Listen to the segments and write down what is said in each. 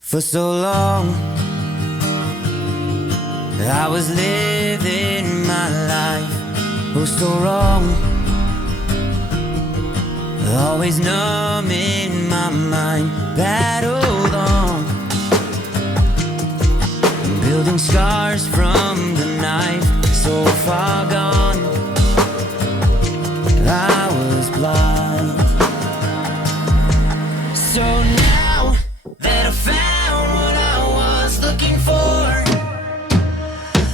For so long, I was living my life, oh so wrong, always numb in my mind, battled on, building scars from the knife, so far gone, I was blind. So now that I found what I was looking for,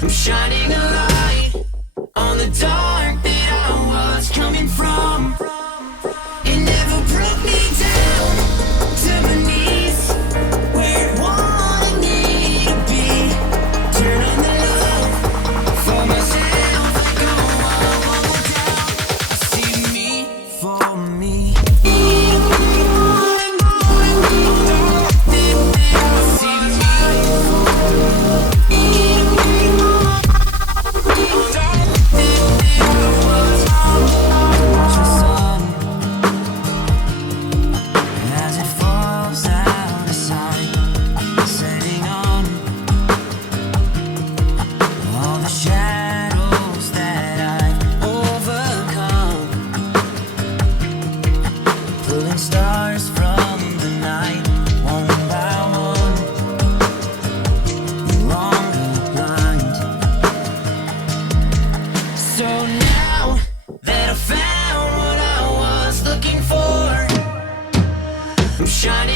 I'm shining a light on the dark that I was coming from. It never broke me down to my knees, where it wanted me to be. Turn on the love for myself, go on one more down. I see me for me. Stars from the night, one by one, no longer blind. So now that I found what I was looking for, I'm shining